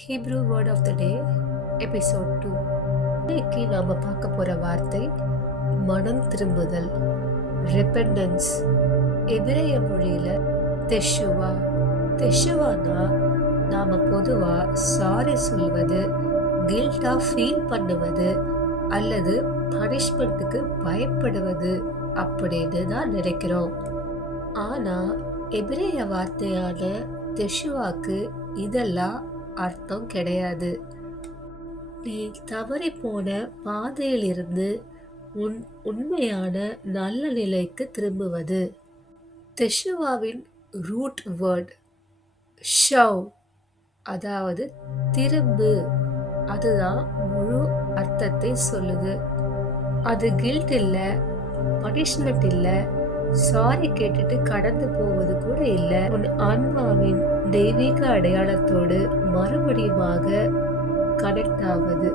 Hebrew word of the day episode 2. இன்னைக்கு நாம் பார்க்க போகிற வார்த்தை மனம் திரும்புதல், ரெப்பெண்டன்ஸ். எபிரேய மொழியில் தெஷுவா. தெஷுவானா நாம் பொதுவாக சாரி சொல்வது, கில்ட்டாக ஃபீல் பண்ணுவது அல்லது பனிஷ்மெண்ட்டுக்கு பயப்படுவது அப்படின்னு தான் நினைக்கிறோம். ஆனால் எபிரேய வார்த்தையான தெஷுவாக்கு இதெல்லாம் அர்த்தம் கிடையாது. நீ தவறி போன பாதையிலிருந்து உன் உண்மையான நல்ல நிலைக்கு திரும்புவது. தெஷுவாவின் ரூட் வேர்ட் ஷவ், அதாவது திரும்பு. அதுதான் முழு அர்த்தத்தை சொல்லுது. அது கில்ட் இல்லை, பனிஷ்மெண்ட் இல்லை, சாரி கேட்டுட்டு கடந்து போவது கூட இல்லை. உன் ஆன்மாவின் தெய்வீக அடையாளத்தோடு மறுபடியுமாக கனெக்ட் ஆவது.